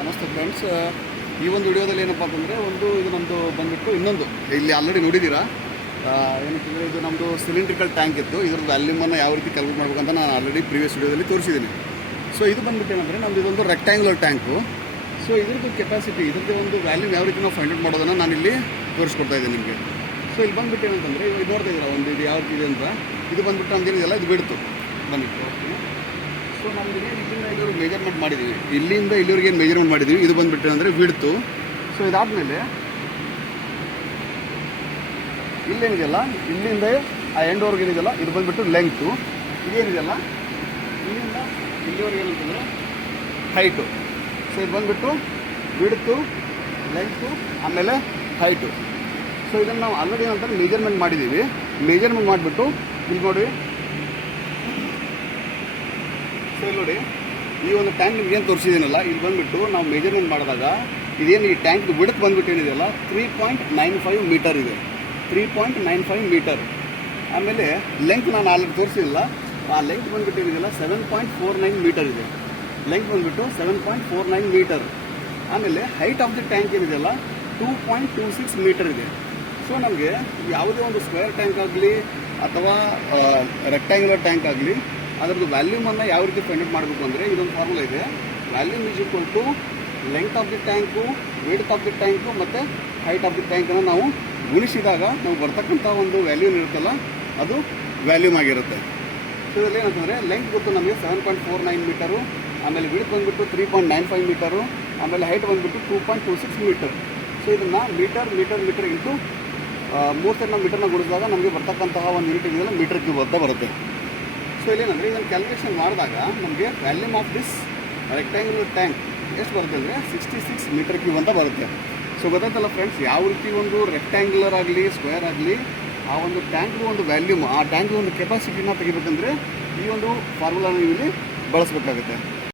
ನಮಸ್ತೆ ಫ್ರೆಂಡ್ಸ್. ಈ ಒಂದು ವಿಡಿಯೋದಲ್ಲಿ ಏನಪ್ಪ ಅಂತಂದರೆ ಇದು ನಮ್ಮದು ಬಂದುಬಿಟ್ಟು ಇನ್ನೊಂದು ಇಲ್ಲಿ ಆಲ್ರೆಡಿ ನೋಡಿದ್ದೀರಾ. ಏನಂತಂದರೆ ಇದು ನಮ್ಮದು ಸಿಲಿಂಡ್ರಿಕಲ್ ಟ್ಯಾಂಕ್ ಇತ್ತು. ಇದ್ರದ್ದು ವ್ಯಾಲ್ಯೂಮನ್ನು ಯಾವ ರೀತಿ ಕ್ಯಾಲ್ಕುಲೇಟ್ ಮಾಡಬೇಕಂತ ನಾನು ಆಲ್ರೆಡಿ ಪ್ರೀವಿಯಸ್ ವಿಡಿಯೋದಲ್ಲಿ ತೋರಿಸಿದ್ದೀನಿ. ಸೊ ಇದು ಬಂದುಬಿಟ್ಟು ಏನಂದರೆ ನಮ್ಮದು ಇದೊಂದು ರೆಕ್ಟ್ಯಾಂಗ್ಯುಲರ್ ಟ್ಯಾಂಕು. ಸೊ ಇದ್ರದ್ದು ಕೆಪಾಸಿಟಿ, ಇದ್ರದ್ದು ಒಂದು ವ್ಯಾಲ್ಯೂ ಯಾವ ರೀತಿ ನಾವು ಫೈಂಡ್ ಔಟ್ ಮಾಡೋದನ್ನು ನಾನಿಲ್ಲಿ ತೋರಿಸ್ಕೊಡ್ತಾ ಇದ್ದೀನಿ ನಿಮಗೆ. ಸೊ ಇಲ್ಲಿ ಬಂದುಬಿಟ್ಟು ಏನಂತಂದರೆ ಇದು ನೋಡ್ತಾ ಇದ್ದೀರಾ ಇದು ಯಾವ ರೀತಿ ಇದೆ ಅಂತ. ಇದು ಬಂದುಬಿಟ್ಟು ನಮ್ದೇನಿದೆಯಲ್ಲ ಇದು ಬಿಡ್ತು ಬಂದುಬಿಟ್ಟು. ಓಕೆ, ಸೊ ನಮ್ದು ಇಲ್ಲಿಂದ ಇಲ್ಲಿವರೆಗೆ ಮೆಜರ್ಮೆಂಟ್ ಮಾಡಿದ್ದೀವಿ. ಇಲ್ಲಿಂದ ಇಲ್ಲಿವರೆಗೆ ಏನು ಮೆಜರ್ಮೆಂಟ್ ಮಾಡಿದ್ದೀವಿ ಇದು ಬಂದುಬಿಟ್ಟು ಅಂದರೆ ಬಿಡ್ತು. ಸೊ ಇದಾದಮೇಲೆ ಇಲ್ಲೇನಿದೆಯಲ್ಲ ಇಲ್ಲಿಂದ ಆ ಎಂಡ್ವರೆಗೆ ಏನಿದೆಯಲ್ಲ ಇದು ಬಂದುಬಿಟ್ಟು ಲೆಂಗ್ತು. ಇದೇನಿದೆಯಲ್ಲ ಇಲ್ಲಿಂದ ಇಲ್ಲಿವರೆಗೆ ಏನಂತಂದರೆ ಹೈಟು. ಸೊ ಇದು ಬಂದುಬಿಟ್ಟು ಬಿಡ್ತು, ಲೆಂಗ್ತು, ಆಮೇಲೆ ಹೈಟು. ಸೊ ಇದನ್ನು ನಾವು ಆಲ್ರೆಡಿ ಏನಂತಾರೆ ಮೆಜರ್ಮೆಂಟ್ ಮಾಡಿದ್ದೀವಿ. ಮೆಜರ್ಮೆಂಟ್ ಮಾಡಿಬಿಟ್ಟು ಇಲ್ಲಿ ನೋಡಿ, ಸೊ ಇಲ್ಲಿ ನೋಡಿ ಈ ಒಂದು ಟ್ಯಾಂಕ್ ನಿಮ್ಗೆ ಏನು ತೋರಿಸಿದ್ದೀನಲ್ಲ ಇಲ್ಲಿ ಬಂದುಬಿಟ್ಟು ನಾವು ಮೆಜರ್ಮೆಂಟ್ ಮಾಡಿದಾಗ ಇದೇನು ಈ ಟ್ಯಾಂಕ್ ವಿಡ್ತ್ ಬಂದುಬಿಟ್ಟು ಏನಿದೆಯಲ್ಲ 3.95 ಮೀಟರ್ ಇದೆ. 3.95 ಮೀಟರ್. ಆಮೇಲೆ ಲೆಂತ್ ನಾನು ಆಲ್ರೆಡಿ ತೋರಿಸಿಲ್ಲ. ಆ ಲೆಂತ್ ಬಂದುಬಿಟ್ಟು ಏನಿದೆಯಲ್ಲ 7.49 ಮೀಟರ್ ಇದೆ. ಲೆಂತ್ ಬಂದುಬಿಟ್ಟು 7.49 ಮೀಟರ್. ಆಮೇಲೆ ಹೈಟ್ ಆಫ್ ದಿ ಟ್ಯಾಂಕ್ ಏನಿದೆಯಲ್ಲ 2.26 ಮೀಟರ್ ಇದೆ. ಸೊ ನಮಗೆ ಯಾವುದೇ ಒಂದು ಸ್ಕ್ವೇರ್ ಟ್ಯಾಂಕ್ ಆಗಲಿ ಅಥವಾ ರೆಕ್ಟ್ಯಾಂಗ್ಯುಲರ್ ಟ್ಯಾಂಕ್ ಆಗಲಿ ಅದರದ್ದು ವ್ಯಾಲ್ಯೂಮನ್ನು ಯಾವ ರೀತಿ ಫೈಂಡ್ ಔಟ್ ಮಾಡಬೇಕು ಅಂದರೆ ಇದೊಂದು ಫಾರ್ಮುಲಾ ಇದೆ. Volume is equal to length of the tank, width of the tank ಮತ್ತು ಹೈಟ್ ಆಫ್ ದಿ ಟ್ಯಾಂಕನ್ನು ನಾವು ಗುಣಿಸಿದಾಗ ನಾವು ಬರ್ತಕ್ಕಂಥ ಒಂದು ವ್ಯಾಲ್ಯೂ ಇರುತ್ತಲ್ಲ ಅದು ವ್ಯಾಲ್ಯೂಮ್ ಆಗಿರುತ್ತೆ. ಸೊ ಇದರಲ್ಲಿ ಏನಂತಂದರೆ ಲೆಂತ್ ಗೊತ್ತು ನಮಗೆ 7.49 ಮೀಟರು, ಆಮೇಲೆ ವಿಡ್ತ್ ಬಂದುಬಿಟ್ಟು 3.95 ಮೀಟರು, ಆಮೇಲೆ ಹೈಟ್ ಬಂದುಬಿಟ್ಟು 2.26 ಮೀಟರ್. ಸೊ ಇದನ್ನು ಮೀಟರ್ ಇಂಟು 3 ಸೆಟ್ ನಾವು ಮೀಟರ್ನ ಗುಣಿಸಿದಾಗ ನಮಗೆ ಬರ್ತಕ್ಕಂತಹ ಒಂದು ಯೂನಿಟ್ ಇದೆಯಲ್ಲ ಮೀಟರ್ ಕ್ಯೂಬ್ ಅಂತ ಬರುತ್ತೆ. ಸೊ ಇಲ್ಲೇನಂದರೆ ಇದನ್ನು ಕ್ಯಾಲ್ಕುಲೇಷನ್ ಮಾಡಿದಾಗ ನಮಗೆ volume of this rectangular tank ಎಷ್ಟು ಬರುತ್ತೆ ಅಂದರೆ 66 ಮೀಟರ್ ಕ್ಯೂಬ್ ಅಂತ ಬರುತ್ತೆ. ಸೊ ಗೊತ್ತಾಯ್ತಲ್ಲ ಫ್ರೆಂಡ್ಸ್, ಯಾವ ರೀತಿ ಒಂದು ರೆಕ್ಟ್ಯಾಂಗ್ಯುಲರ್ ಆಗಲಿ ಸ್ಕ್ವೇರ್ ಆಗಲಿ ಆ ಒಂದು ಟ್ಯಾಂಕ್ದು ಒಂದು ವ್ಯಾಲ್ಯೂಮ್, ಆ ಟ್ಯಾಂಕ್ದು ಒಂದು ಕೆಪಾಸಿಟಿನ ತೆಗಿಬೇಕಂದ್ರೆ ಈ ಒಂದು ಫಾರ್ಮುಲಾನ ನೀವು ಇಲ್ಲಿ ಬಳಸಬೇಕಾಗುತ್ತೆ.